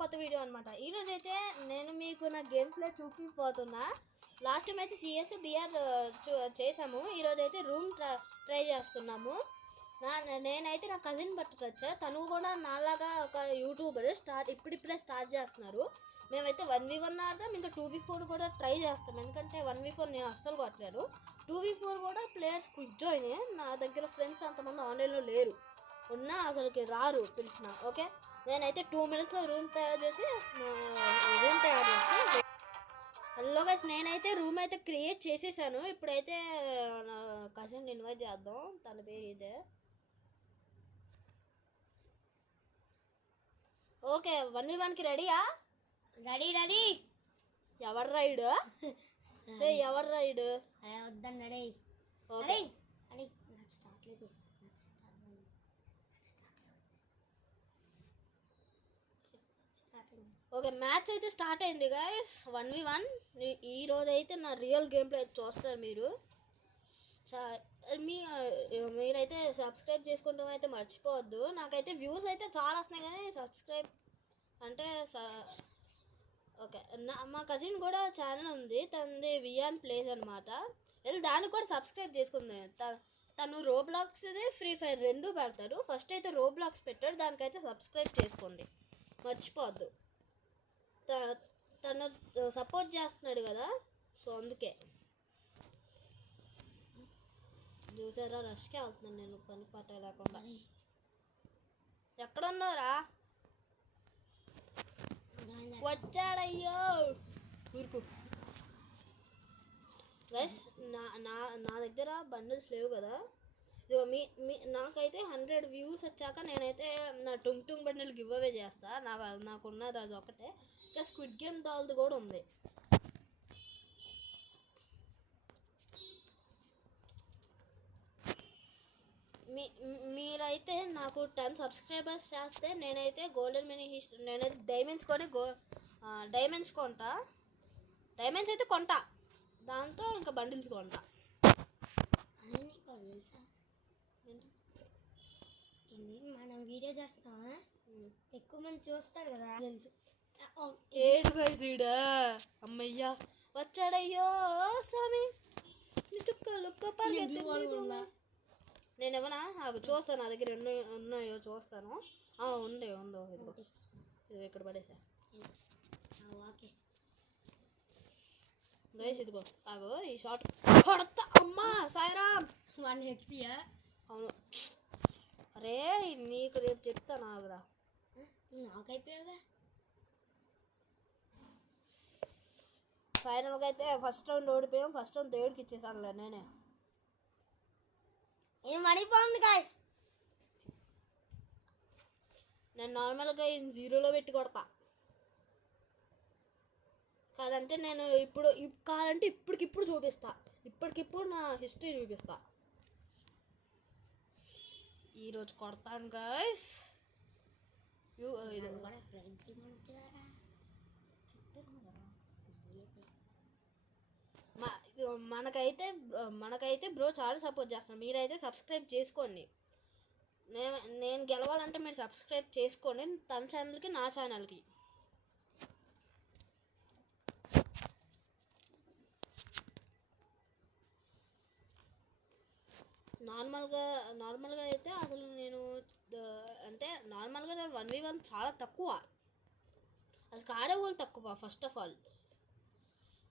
కొత్త వీడియో అనమాట. ఈరోజు అయితే నేను మీకు నా గేమ్ ప్లే చూపిపోతున్నా. లాస్ట్ టైం అయితే సిఎస్ బిఆర్ చేసాము. ఈరోజు అయితే రూమ్ ట్రై చేస్తున్నాము. నేనైతే నా కజిన్ పట్టుకొచ్చా. తను కూడా నాలాగా ఒక యూట్యూబర్ ఇప్పుడిప్పుడే స్టార్ట్ చేస్తున్నారు. మేమైతే 1v1 ఆడదాం, ఇంకా 2v4 కూడా ట్రై చేస్తాం. ఎందుకంటే 1v4 నేను అస్సలు కొట్టలేను. 2v4 కూడా ప్లేయర్స్ క్విక్ జాయిన్. నా దగ్గర ఫ్రెండ్స్ అంతమంది ఆన్లైన్లో లేరు, ఉన్నా అసలుకి రారు పిలిచిన. ఓకే, నేనైతే 2 minutesలో రూమ్ తయారు చేస్తాను. హలో గైస్, నేనైతే రూమ్ అయితే క్రియేట్ చేసేసాను. ఇప్పుడైతే నా కజిన్ ఇన్వైట్ చేద్దాం. తన పేరు ఇదే. ఓకే, 1v1కి రెడీయా? రెడీ. ఎవరు రైడ్? ఎవరు రైడ్? వద్దని రెడీ. ఓకే, ఓకే, మ్యాచ్ అయితే స్టార్ట్ అయింది గైస్. 1v1. ఈరోజు అయితే నా రియల్ గేమ్ ప్లే చూస్తారు మీరు. మీరైతే సబ్స్క్రైబ్ చేసుకుంటాం అయితే మర్చిపోవద్దు. నాకైతే వ్యూస్ అయితే చాలా వస్తున్నాయి, కానీ సబ్స్క్రైబ్ అంటే ఓకే. మా కజిన్ కూడా ఛానల్ ఉంది, తనది వియాన్ ప్లేస్ అనమాట. వెళ్ళి దానికి కూడా సబ్స్క్రైబ్ చేసుకుంది. తను రోబ్లాక్స్ది ఫ్రీ ఫైర్ రెండు పెడతాడు. ఫస్ట్ అయితే రోబ్లాక్స్ పెట్టాడు, దానికైతే సబ్స్క్రైబ్ చేసుకోండి మర్చిపోవద్దు. తను సపోర్ట్ చేస్తున్నాడు కదా, సో అందుకే. చూసారా, రష్కే వెళ్తున్నాను నేను పని పట్ట లేకుండా. ఎక్కడున్నారా? వచ్చాడయ్యో ఊరుకు. గైస్, నా దగ్గర బండిల్స్ లేవు కదా. ఇదిగో నాకైతే 100 వ్యూస్ వచ్చాక నేనైతే నా టుంగ్ బండిల్ గివ్ అవే చేస్తా. నాకున్నది అది ఒకటే. ఇంకా స్క్విడ్ గేమ్ డాల్ది కూడా ఉంది. మీరైతే నాకు 10 సబ్స్క్రైబర్స్ చేస్తే నేనైతే గోల్డెన్ మినీ హిస్టరీ, నేనైతే డైమండ్స్ కొంటా. డైమండ్స్ అయితే కొంటా, దాంతో ఇంకా బండిల్స్ కొంటా. మనం వీడియో చేస్తామా, ఎక్కువ మంది చూస్తాడు కదా తెలుసు. ఏడు గైసీడా అమ్మయ్యా వచ్చాడయ్యో స్వామి. నేను ఏమన్నా చూస్తాను, నా దగ్గర ఎన్నో ఉన్నాయో చూస్తాను. ఉందో ఇది ఇక్కడ పడేసా. గైస్ ఇదిగో ఆగో, ఈ షాట్ కొడతా. అమ్మా సాయిరామ్, 1 HP. అవును. అరే నీకు రేపు చెప్తాను ఆగురా. నాకైపోయాగా. ఫైనల్గా అయితే ఫస్ట్ రౌండ్ ఓడిపోయాం. ఫస్ట్ రౌండ్ దేవుడికి ఇచ్చేసానులే నేనే. ఏం మణిపోయింది గాయస్. నేను నార్మల్గా 0లో పెట్టి కొడతా. కాదంటే నేను కాదంటే ఇప్పటికిప్పుడు చూపిస్తా. ఇప్పటికిప్పుడు నా హిస్టరీ చూపిస్తా. ఈరోజు కొడతాను గాయస్. మనకైతే బ్రో చాలా సపోర్ట్ చేస్తాను. మీరైతే సబ్స్క్రైబ్ చేసుకోండి. నేను గెలవాలంటే మీరు సబ్స్క్రైబ్ చేసుకోండి, తన ఛానల్కి నా ఛానల్కి. నార్మల్గా అయితే అసలు నేను నార్మల్గా 1v1 చాలా తక్కువ, అసలు ఆడేవాళ్ళు తక్కువ ఫస్ట్ ఆఫ్ ఆల్.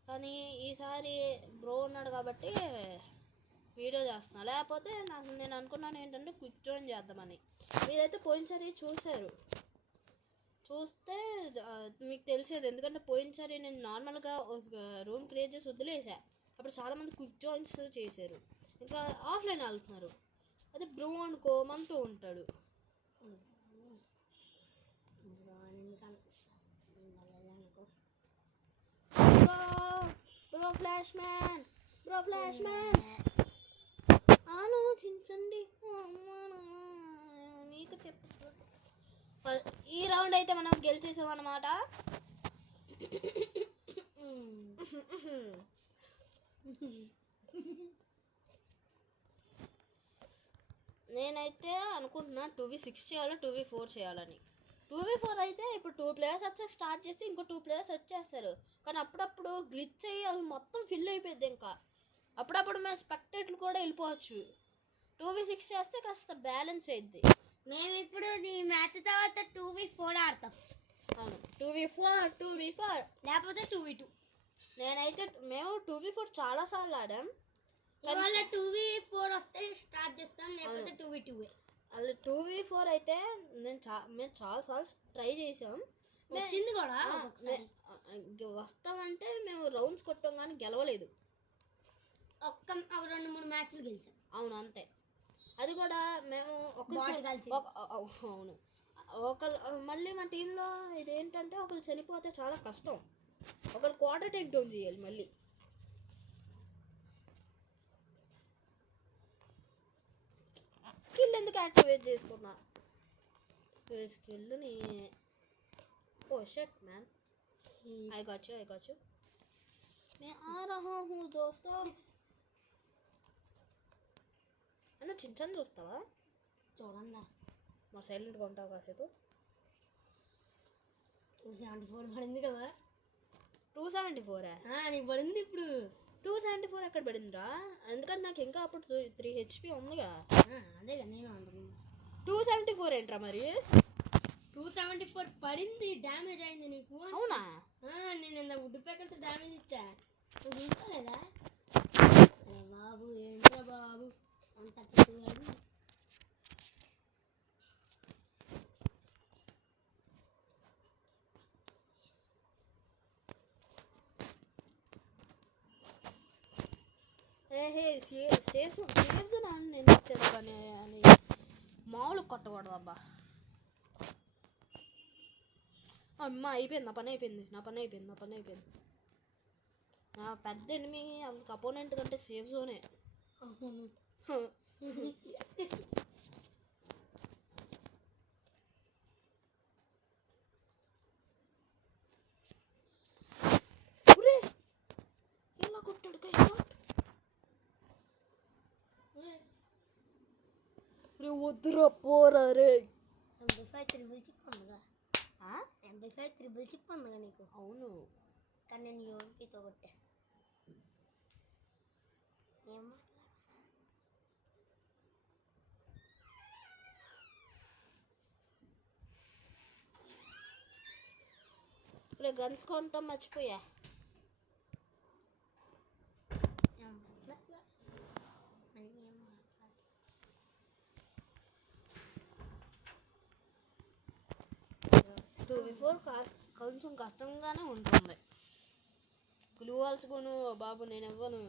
కానీ ఈసారి బ్రో ఉన్నాడు కాబట్టి వీడియో చేస్తున్నా. లేకపోతే నేను అనుకున్నాను ఏంటంటే క్విక్ జాయిన్ చేద్దామని. మీరైతే పోయినసారి చూస్తే మీకు తెలిసేది. ఎందుకంటే పోయినసారి నేను నార్మల్గా ఒక రూమ్ క్రియేట్ చేసి వదిలేసా. అప్పుడు చాలామంది క్విక్ జాయిన్స్ చేశారు, ఇంకా ఆఫ్లైన్ వెళ్తున్నారు. అదే బ్రో అనుకో మనతో ఉంటాడు. బ్రో ఫ్లాష్ మ్యాన్ ఆలోచించండి. మీకు చెప్తా, ఈ రౌండ్ అయితే మనం గెలిచేసాం అన్నమాట. నేనైతే అనుకుంటున్నా 2v6 చేయాలి, 2v4 చేయాలని. 2v4 అయితే ఇప్పుడు ప్లేయర్స్ వచ్చాక స్టార్ట్ చేస్తే ఇంకో 2 ప్లేయర్స్ వచ్చేస్తారు. కానీ అప్పుడప్పుడు గ్లిచ్ అయ్యి అది మొత్తం ఫిల్ అయిపోయింది. ఇంకా అప్పుడప్పుడు మేము స్పెక్టేట్లు కూడా వెళ్ళిపోవచ్చు. 2v6 చేస్తే కాస్త బ్యాలెన్స్ అయింది. మేము ఇప్పుడు ఈ మ్యాచ్ తర్వాత 2v4 ఆడతాం. అవును, 2v4 లేకపోతే 2v2. నేనైతే మేము 2v4 చాలాసార్లు ఆడాం. ఇవాళ 2v4 వస్తే స్టార్ట్ చేస్తాం, లేకపోతే 2v2. అలా 2v4 అయితే మేము చాలాసార్లు ట్రై చేసాం. వచ్చింది కూడా ఒకసారి. వస్తామంటే మేము రౌండ్స్ కొట్టాం కానీ గెలవలేదు. ఒక 2-3 మ్యాచ్లు గెలిచాం. అవును, అంతే. అది కూడా మేము అవును మళ్ళీ మా టీంలో ఇదేంటంటే ఒకరు చనిపోతే చాలా కష్టం. ఒకరు క్వార్టర్ టేక్ డౌన్ చేయాలి. మళ్ళీ స్కిల్ ఎందుకు యాక్టివేట్ చేసుకున్నా? స్కిల్ని oh shit man, I got you मैं आ रहा हूँ दोस्तों. అన్న చిన్న చూస్తావా? చూడండి, మా సైలెంట్గా ఉంటావు కాసేపు. 274 పడింది కదా. 274 నీకు పడింది ఇప్పుడు. 274 ఎక్కడ పడిందిరా? ఎందుకంటే నాకు ఇంకా అప్పుడు 3 HP ఉందిగా. అదే కదా నేను అంటున్నాను. 274 ఏంట్రా మరి? 274 పడింది, డ్యామేజ్ అయింది నీకు. అవునా? నేను ఇంత వుడ్ ప్యాకెట్స్ డ్యామేజ్ ఇచ్చా, నువ్వు చూసుకోలేదా? బాబు ఏంట్రా బాబు అంత పడింది. సేఫ్ నేను ఇచ్చాను కానీ అని మామూలు కొట్టకూడదబ్బా. అమ్మ అయిపోయింది, నా పని అయిపోయింది. నా పెద్ద ఎనిమి అందుకు అపోనెంట్ కంటే సేఫ్ జోనే. ఎలా కొట్టాడు కై షాట్? వద్దురా పోరా రే. 85 త్రిబుల్ చిప్ ఉందిగా. 85 త్రిబుల్ చిప్ ఉందిగా నీకు. అవును, కానీ నేను యూపీతో కొట్టా. ఏమో ఇప్పుడు గన్స్ కొంటాం మర్చిపోయా. కొంచెం కష్టంగానే ఉంటుంది. గ్లూ వాల్స్ కొను బాబు, నేను ఇవ్వను.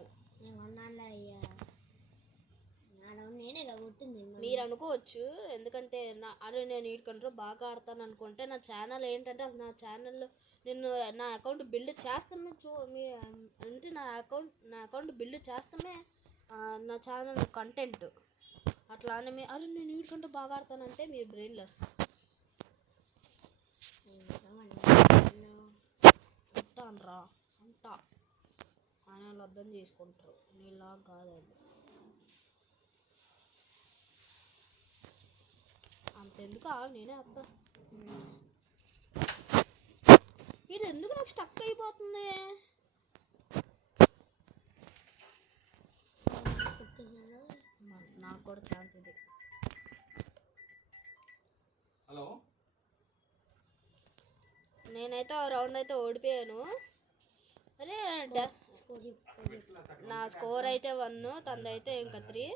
నేనే కొట్టింది. మీరు అనుకోవచ్చు ఎందుకంటే నేను ఈ కంట్రోల్ బాగా ఆడతాను అనుకుంటే, నా ఛానల్ ఏంటంటే నా ఛానల్లో నేను నా అకౌంట్ బిల్డ్ చేస్తామే అంటే నా అకౌంట్ బిల్డ్ చేస్తామే నా ఛానల్ కంటెంట్. అట్లా అని నేను ఈ కంటే బాగా ఆడతానంటే మీరు బ్రెయిన్లెస్. అంటానరా అంటా ఆయన వాళ్ళు అర్థం చేసుకుంటారు, నీలా కాదండి. అంతెందుకు నేనే అర్థం. ఇది ఎందుకు నాకు స్టక్ అయిపోతుంది? నాకు కూడా ఛాన్స్ ఇది. హలో, నేనైతే ఆ రౌండ్ అయితే ఓడిపోయాను. అరే నా స్కోర్ అయితే 1, తనదైతే ఇంకా 3.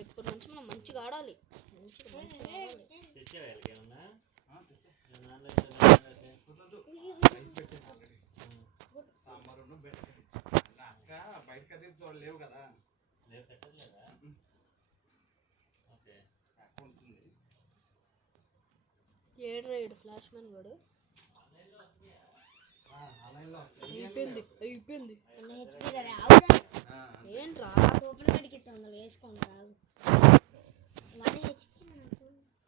ఇప్పటి నుంచి మనం మంచిగా ఆడాలి. లేవు కదా. ఏడు ఫ్లాష్ మ్యాన్ కూడా అయిపోయింది. ఏంట్రా ఓపెన్ మెడికి 100 వేసుకోండి రాదు.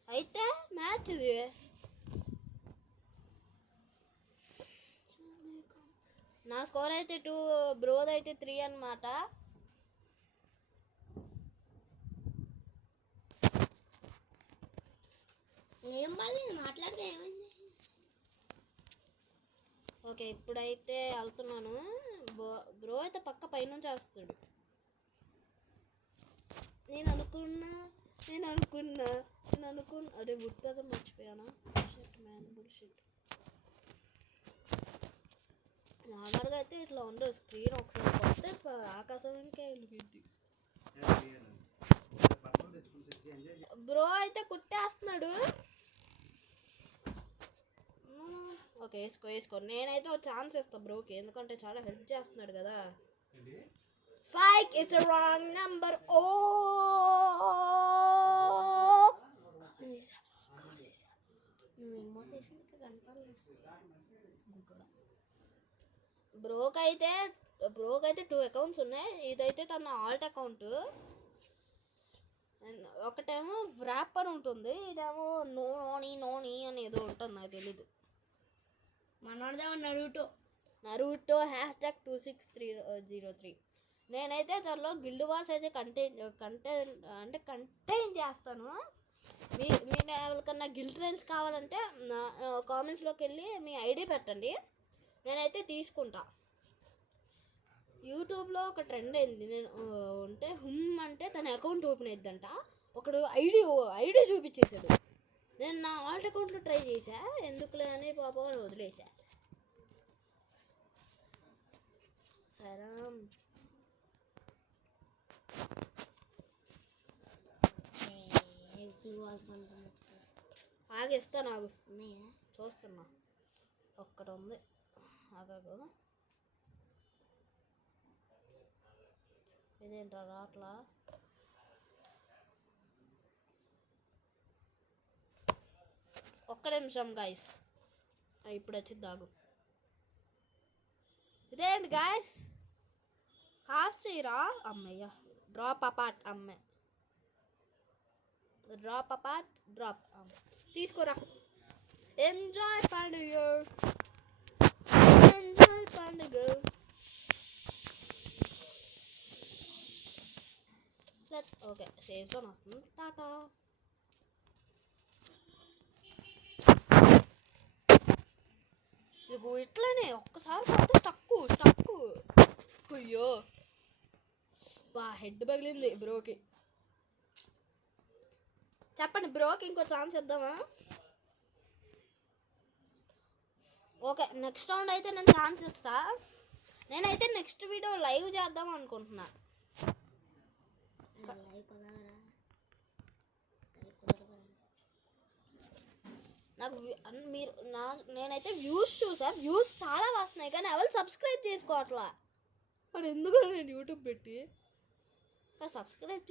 అయితే మ్యాచ్ ఇది. నా స్కోర్ అయితే 2, బ్రోది అయితే 3 అన్నమాట. ఏం బాగా మాట్లాడితే ఏమైంది? ఓకే ఇప్పుడైతే వెళ్తున్నాను. బ్రో అయితే పక్క పైనుంచి వస్తాడు. నేను అనుకున్నా అరే వుడ్ పెద్ద మర్చిపోయానా. నార్మల్గా అయితే ఇట్లా ఉండదు స్క్రీన్. ఒకసారి కొడితే ఆకాశానికే వెలిగిద్ది. బ్రో అయితే కుట్టేస్తున్నాడు. ఓకే వేసుకో. నేనైతే ఒక ఛాన్స్ ఇస్తాను బ్రోకి, ఎందుకంటే చాలా హెల్ప్ చేస్తున్నాడు కదా. Psych, it's a wrong number. Broke అయితే 2 అకౌంట్స్ ఉన్నాయి. ఇదైతే తన ఆల్ట్ అకౌంట్. ఒకటేమో వ్రాప్ అని ఉంటుంది, ఇదేమో నోని అని ఏదో ఉంటుంది, నాకు తెలీదు. మనోడదేమో నరూటో #26303. నేనైతే దానిలో గిల్డ్ వార్స్ అయితే కంటైన్ చేస్తాను. మీరు ఎవరికన్నా గిల్డ్ ట్రైల్స్ కావాలంటే నా కామెంట్స్లోకి వెళ్ళి మీ ఐడి పెట్టండి, నేనైతే తీసుకుంటా. యూట్యూబ్లో ఒక ట్రెండ్ అయింది. నేను ఉంటే అంటే తన అకౌంట్ ఓపెన్ అయిద్దంట. ఒకడు ఐడి చూపించేసాడు. నేను నా ఆల్ట్ అకౌంట్లో ట్రై చేశా, ఎందుకులే అని పాపం వదిలేసా. సరే ఆగిస్తా, నాకు చూస్తున్నా ఒక్కటి ఉంది. ఆగాగు, ఇదేంట్రా రాట్లా. ఒక్క నిమిషం గైస్, ఇప్పుడు వచ్చింది ఆగు. ఇదేంటి గైస్, హాఫ్ చేయరా అమ్మయ్య. డ్రాప్ అపార్ట్ అమ్మాయి, డ్రాప్ తీసుకోరా. ఎంజాయ్ పండుగ. ఓకే సేఫ్ జోన్ వస్తుంది. టాటా. ఇదిగో ఇట్లనే ఒక్కసారి పడితే స్టక్కు. అయ్యో హెడ్ పగిలింది బ్రోకి. చెప్పండి బ్రోకి ఇంకో ఛాన్స్ ఇద్దామా? ఓకే నెక్స్ట్ రౌండ్ అయితే నేను ఛాన్స్ ఇస్తా. నేనైతే నెక్స్ట్ వీడియో లైవ్ చేద్దాం అనుకుంటున్నా. నేనైతే వ్యూస్ చూసా, వ్యూస్ చాలా వస్తున్నాయి కానీ ఎవరు సబ్స్క్రైబ్ చేసుకోవట్లా. మరి ఎందుకు నేను యూట్యూబ్ పెట్టి సబ్స్క్రైబ్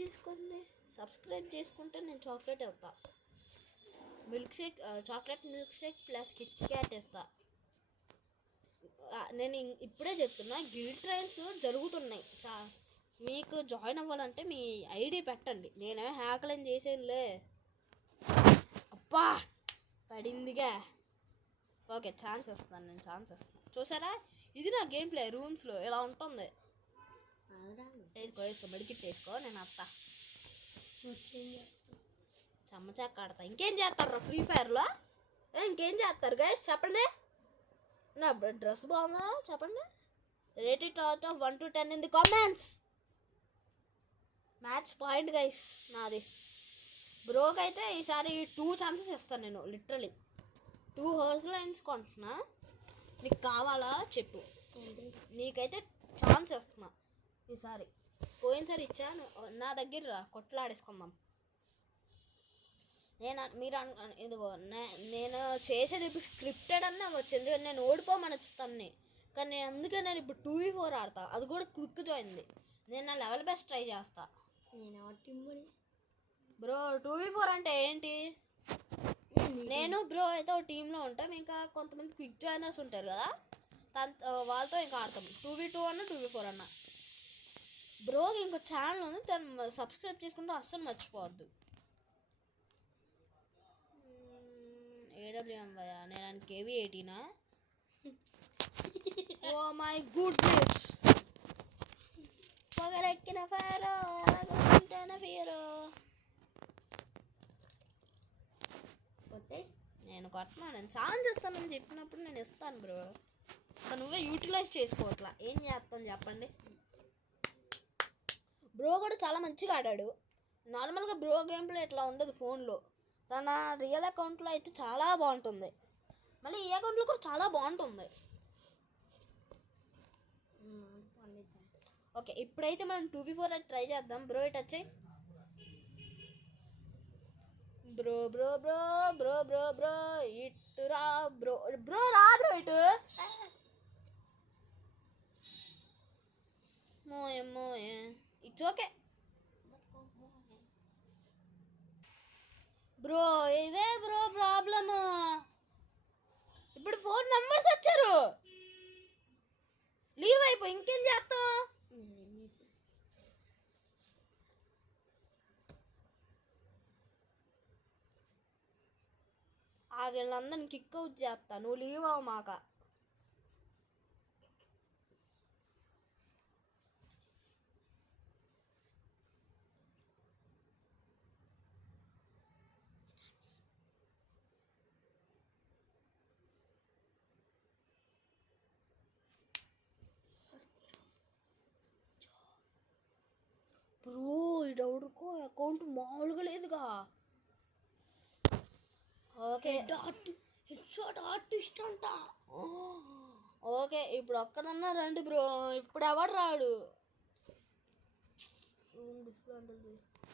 చేసుకుంటే నేను చాక్లెట్ ఇస్తా. Chocolate milk shake plus Kit Kat ఇస్తా. నేను ఇప్పుడే చెప్తున్నా, గిల్డ్ ట్రైల్స్ జరుగుతున్నాయి. మీకు జాయిన్ అవ్వాలంటే మీ ఐడి పెట్టండి. నేనే హ్యాక్లని చేసేనులే. అబ్బా పడిందిగా. ఓకే ఛాన్స్ ఇస్తాను. చూసారా, ఇది నా గేమ్ ప్లే. రూమ్స్లో ఇలా ఉంటుంది. వేసుకో మెడికిట్ వేసుకో, నేను వస్తా. చెమ్మచాక్ ఆడతా. ఇంకేం చేస్తారు ఫ్రీ ఫైర్లో? ఇంకేం చేస్తారు గైస్ చెప్పండి. నా డ్రెస్ బాగుందా చెప్పండి. Rated out of 1 to 10 in the comments. Match point guys నాది. బ్రోకి అయితే ఈసారి 2 ఛాన్సెస్ ఇస్తాను నేను. లిటరలీ 2 హవర్స్లో ఎంచుకుంటున్నా. నీకు కావాలా చెప్పు, నీకైతే ఛాన్స్ ఇస్తున్నా ఈసారి. పోయినసారి ఇచ్చాను, నా దగ్గర కొట్లాడేసుకుందాం. ఇదిగో నేను చేసేది ఇప్పుడు స్క్రిప్టెడ్ అన్న వచ్చింది. నేను ఓడిపోమని వచ్చుతాను కానీ అందుకే నేను ఇప్పుడు 2v4 ఆడతా. అది కూడా క్విక్ జాయిన్ది. నేను నా లెవెల్ బెస్ట్ ట్రై చేస్తా. బ్రో 2v4 అంటే ఏంటి? నేను బ్రో అయితే ఒక టీంలో ఉంటాం, ఇంకా కొంతమంది క్విక్ జాయినర్స్ ఉంటారు కదా, వాళ్ళతో ఇంకా ఆడతాం. 2v2 అన్న 2v4 అన్న. బ్రోకి ఇంకో ఛానల్ ఉంది, దాన్ని సబ్స్క్రైబ్ చేసుకుంటే అస్సలు మర్చిపోవద్దు. AWM భయ్యా, నేను KV18 ఓ మై గుడ్నెస్. పొగరెక్కిన ఫైరో ఫీరో. నేను కొట్టను, నేను ఛాన్స్ ఇస్తానని చెప్పినప్పుడు నేను ఇస్తాను బ్రో. నువ్వే యూటిలైజ్ చేసుకోవట్లా. ఏం చేస్తాను చెప్పండి. బ్రో కూడా చాలా మంచిగా ఆడాడు. నార్మల్గా బ్రో గేమ్ ప్లే ఇట్లా ఉండదు ఫోన్లో. తన రియల్ అకౌంట్లో అయితే చాలా బాగుంటుంది. మళ్ళీ ఈ అకౌంట్లో కూడా చాలా బాగుంటుంది. ఓకే, ఇప్పుడైతే మనం 2v4 అది ట్రై చేద్దాం. బ్రో ఇటు వచ్చాయి. Bro bro bro bro bro bro ఇటు రా బ్రో. బ్రో రా బ్రో ఇటు. మోయే మోయే ఇట్స్ ఓకే బ్రో. ఇదే బ్రో ప్రాబ్లము. ఇప్పుడు 4 మెంబర్స్ వచ్చారు. లీవ్ అయిపోయి ఇంకేం చేస్తాం. వీళ్ళందరిని కిక్ అవుట్ చేస్తా. నువ్వు లీవ్ అవ్వ మాక. బ్రో ఇడెవడుకో అకౌంట్ మామూలుగా లేదుగా. ఓకే ఆర్టిస్ట్ అంట. ఓకే, ఇప్పుడు ఒక్కడన్నా రండి బ్రో. ఇప్పుడు ఎవడు రాడు.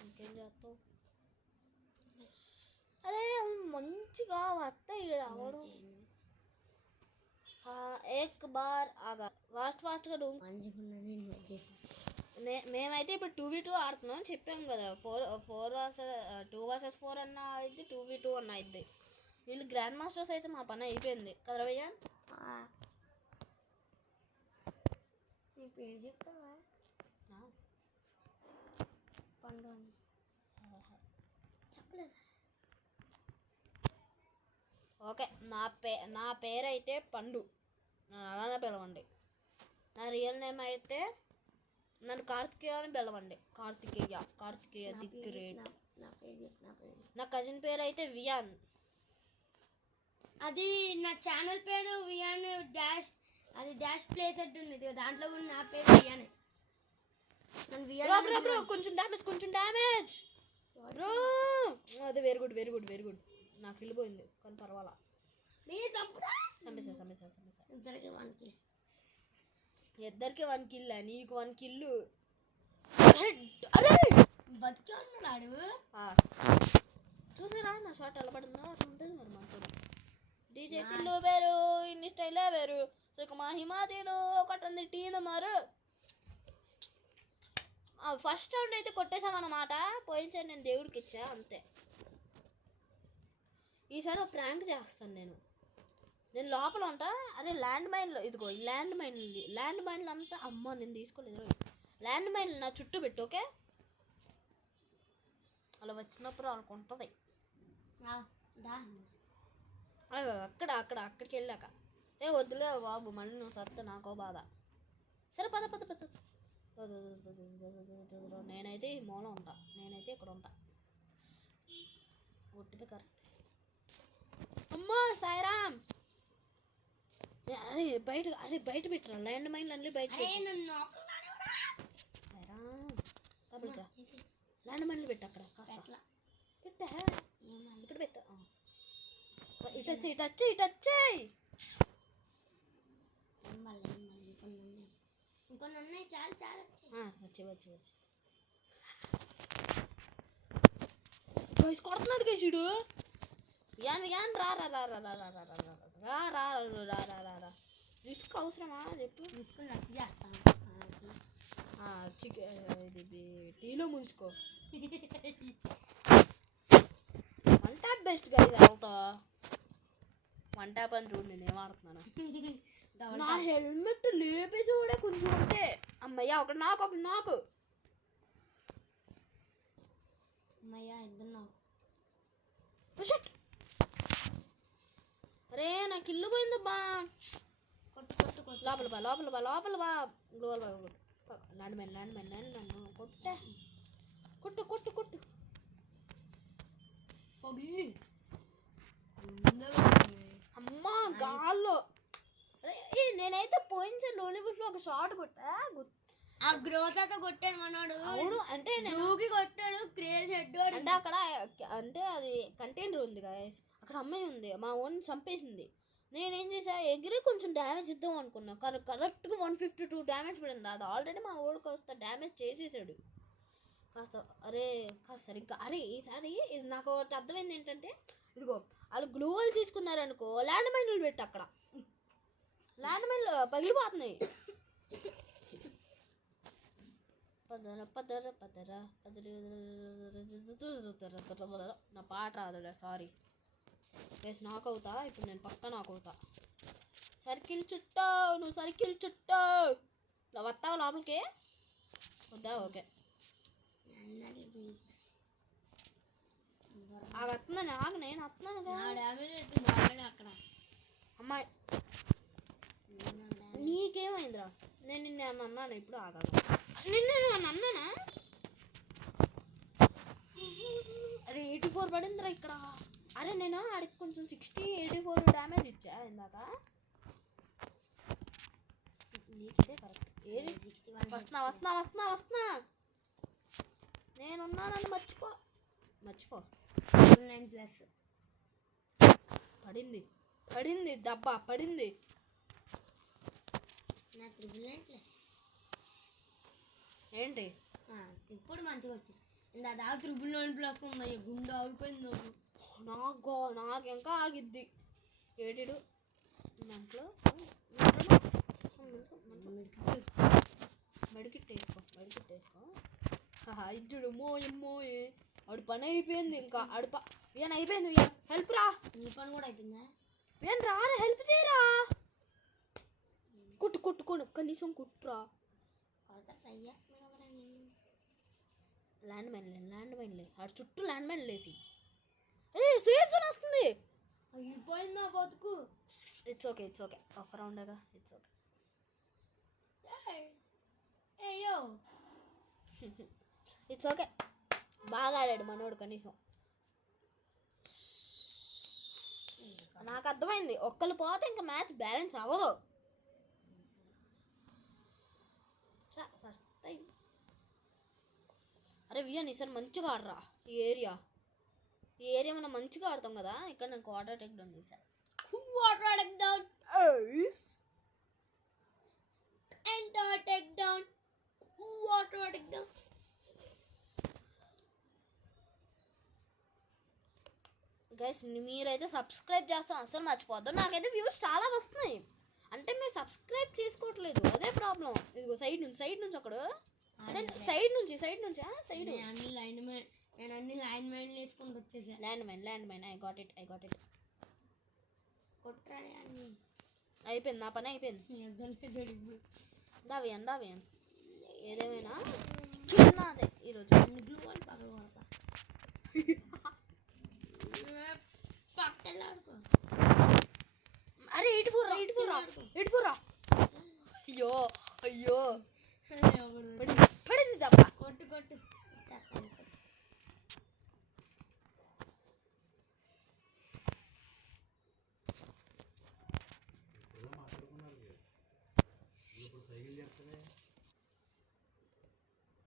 ఇంకేం చేస్తావు. అరే మంచిగా వస్తాయి రావడం. ఏక్ బార్ ఆగా ఫాస్ట్గా రూమ్. మేమైతే ఇప్పుడు 2v2 ఆడుతున్నాం చెప్పాము కదా. 2 vs 4 అన్న అయింది, 2v2 అన్న అయింది. వీళ్ళు గ్రాండ్ మాస్టర్స్ అయితే మా పని అయిపోయింది కదా భయ్యా. నీ పేరు చెప్తావా? పండు అని చెప్పలేదా? ఓకే, నా పేరు అయితే పండు. అలానే పిలవండి. నా రియల్ నేమ్ అయితే నన్ను కార్తికేయ అని పిలవండి. Karthikeya the great. నా కజిన్ పేరు అయితే వియాన్. అది నా ఛానల్ పేరు వియాన్ డాష్. అది డాష్ ప్లేస్ అట్టు ఉంది దాంట్లో కూడా నా పేరు వియానే. బ్రో కొంచెం డ్యామేజ్ బ్రో. అదే వెరీ గుడ్. నాకు వెళ్ళిపోయింది కానీ పర్వాలా. చంపేసా. ఇద్దరికి 1 kill. నీకు 1 kill. అరే బతికే ఉన్నాడు. చూసారా నా షాట్ ఎలా పడిందో. అట్లా ఉంటుంది మరి మనతో. డీజే టిల్లు వేరు, ఇన్ని స్టైలే వేరు. సో మా హిమాదీలు ఒకటి టీను మారు. ఫస్ట్ రౌండ్ అయితే కొట్టేసామన్నమాట. పోయినసారి నేను దేవుడికి ఇచ్చా అంతే. ఈసారి ఒక ప్రాంక్ చేస్తాను నేను లోపల ఉంటా. అరే ల్యాండ్ మైన్లో ఇదిగో ఈ ల్యాండ్ మైన్ ఉంది. ల్యాండ్ మైన్లు అంతా అమ్మ నేను తీసుకోలేదు. ల్యాండ్ మైన్లు నా చుట్టూ పెట్టు. ఓకే, అలా వచ్చినప్పుడు వాళ్ళకు ఉంటుంది. అక్కడికి వెళ్ళాక వద్దులే బాబు మళ్ళీ నువ్వు సత్త నాకో బాధ. సరే పద. నేనైతే ఈ మూల ఉంటా. నేనైతే ఇక్కడ ఉంటా. ఒట్టిపే కరెక్ట్. అమ్మా సాయిరామ్. అరే బయట పెట్టరా ల్యాండ్ మైన్లు అన్నీ బయట. సాయిరామ్ కాబట్టిరా ల్యాండ్ మైన్లు పెట్టు అక్కడ. కాస్త పెట్టా ఇక్కడ పెట్టా. ఇటు వచ్చాయి. ఇంకొన్ని ఉన్నాయి. చాలా వచ్చి కొడుతున్నాడు కేసుడు. యాన్ రా రిస్క్ అవసరమా చెప్పు. రిస్క్ చేస్తాను. టీలో ముంచుకో. 1 tap బెస్ట్ గా ఇది అవుతా. 1 tap అని చూడు నేను ఏమాడుతున్నాను. నా హెల్మెట్ లేపేసి కూడా కొంచెం ఉంటే అమ్మయ్యా. ఒక నాకు అమ్మయ్యా ఇద్దరు నాకు. అరే నాకు ఇల్లు పోయింది బా. కొట్టు లోపల బా. ల్యాండ్ మైన్ నన్ను కొట్టు. అమ్మా గాల్లో. అరే నేనైతే పోయినసారి లోలీవుడ్లో ఒక షార్ట్ కొట్టా ఆ గ్రోసాతో కొట్టాడు మనోడు. అవును అంటే దూకి కొట్టాడు, క్రేజ్ హెడ్. అంటే అక్కడ అంటే అది కంటైనర్ ఉంది గాయస్, అక్కడ అమ్మాయి ఉంది, మా ఓన్ చంపేసింది. నేనేం చేసా, ఎగిరి కొంచెం డ్యామేజ్ ఇద్దాం అనుకున్నా, కరెక్ట్గా 152 డ్యామేజ్ పడింది. అది ఆల్రెడీ మా ఓడి కాస్త డ్యామేజ్ చేసేసాడు కాస్త. అరే కాస్త ఇంకా అరే ఈసారి ఇది నాకు ఒకటి అర్థమైంది ఏంటంటే, ఇదిగో వాళ్ళు గ్లూవల్ తీసుకున్నారనుకో, ల్యాండ్ మైన్లు పెట్టి అక్కడ ల్యాండ్ మైన్లు పగిలిపోతున్నాయి. నా పాట రాదులే, సారీ ప్లేస్ నాక్ అవుతా. ఇప్పుడు నేను పక్క నాక్ అవుతా. సర్కిల్ చుట్టూ, నువ్వు సర్కిల్ చుట్టూ వస్తావు లోపలికి వద్దా? ఓకే వస్తున్నాను, ఆగు నేను వస్తున్నాను డ్యామేజ్ పెట్టింది ఆల్రెడీ అక్కడ. అమ్మాయి. నీకేమైందిరా? నేను నిన్న అన్నాను, ఇప్పుడు ఆగాను. నిన్న అన్నానా? అరే 84 పడిందిరా ఇక్కడ. అరే నేను ఆడికి కొంచెం 84 డ్యామేజ్ ఇచ్చా ఇందాక. నీకిదే కరెక్ట్. ఏది వస్తున్నా నేనున్నానని మర్చిపో 9+ పడింది దెబ్బ పడింది. నా 9+. ఏంటి ఇప్పుడు మంచిగా వచ్చింది. ఇందా 9+9 ఉన్నాయి. గుండె ఆగిపోయింది నాకు. నాకు ఇంకా ఆగిద్ది. ఏడు దాంట్లో మెడికిట్ వేసుకో. ఇద్దుడు మోయే ఆడు పని అయిపోయింది. ఇంకా ఆడు వియన్ అయిపోయింది. వియన్ హెల్ప్ రా. నీ పని కూడా అయిపోయిందా? వియన్ రా, హెల్ప్ చేయరా. కొట్టు కనీసం కుట్టురా. ల్యాండ్ మైన్లే ఆడు చుట్టూ ల్యాండ్ మైన్లు వేసి. అరే సుయర్సన్ వస్తుంది. అయిపోయిందా బతుకు? ఇట్స్ ఓకే ఒక రౌండేగా. It's okay. అయ్యో ఇట్స్ ఓకే. బాగా ఆడాడు మనోడు కనీసం. నాకు అర్థమైంది, ఒక్కళ్ళు పోతే ఇంకా మ్యాచ్ బ్యాలెన్స్ అవ్వదు. First time. అరే వియన్ ఈసారి మంచిగా ఆడరా. ఈ ఏరియా మనం మంచిగా ఆడతాం కదా. ఇక్కడ నేను వాటర్ టేక్ డౌన్ చేశాను. గైస్ మీరైతే సబ్స్క్రైబ్ చేస్తాం అసలు మర్చిపోద్దు. నాకైతే వ్యూస్ చాలా వస్తున్నాయి, అంటే మీరు సబ్స్క్రైబ్ చేసుకోవట్లేదు, అదే ప్రాబ్లం. ఇదిగో సైడ్ నుంచి అక్కడ సైడ్ నుంచి సైడ్ నేను అన్ని లైన్ మైన్ వేసుకుంటూ వచ్చేసా. Land mine I got it. కొట్టాలి అన్ని అయిపోయింది, నా పని అయిపోయింది. దావేయన్ ఏదేమైనా అదే ఈరోజు గ్లూ అని పగల కొడతా. పక్కలాడుకో. అరే 84 రా. అయ్యో పడింది దెబ్బ. కొట్టు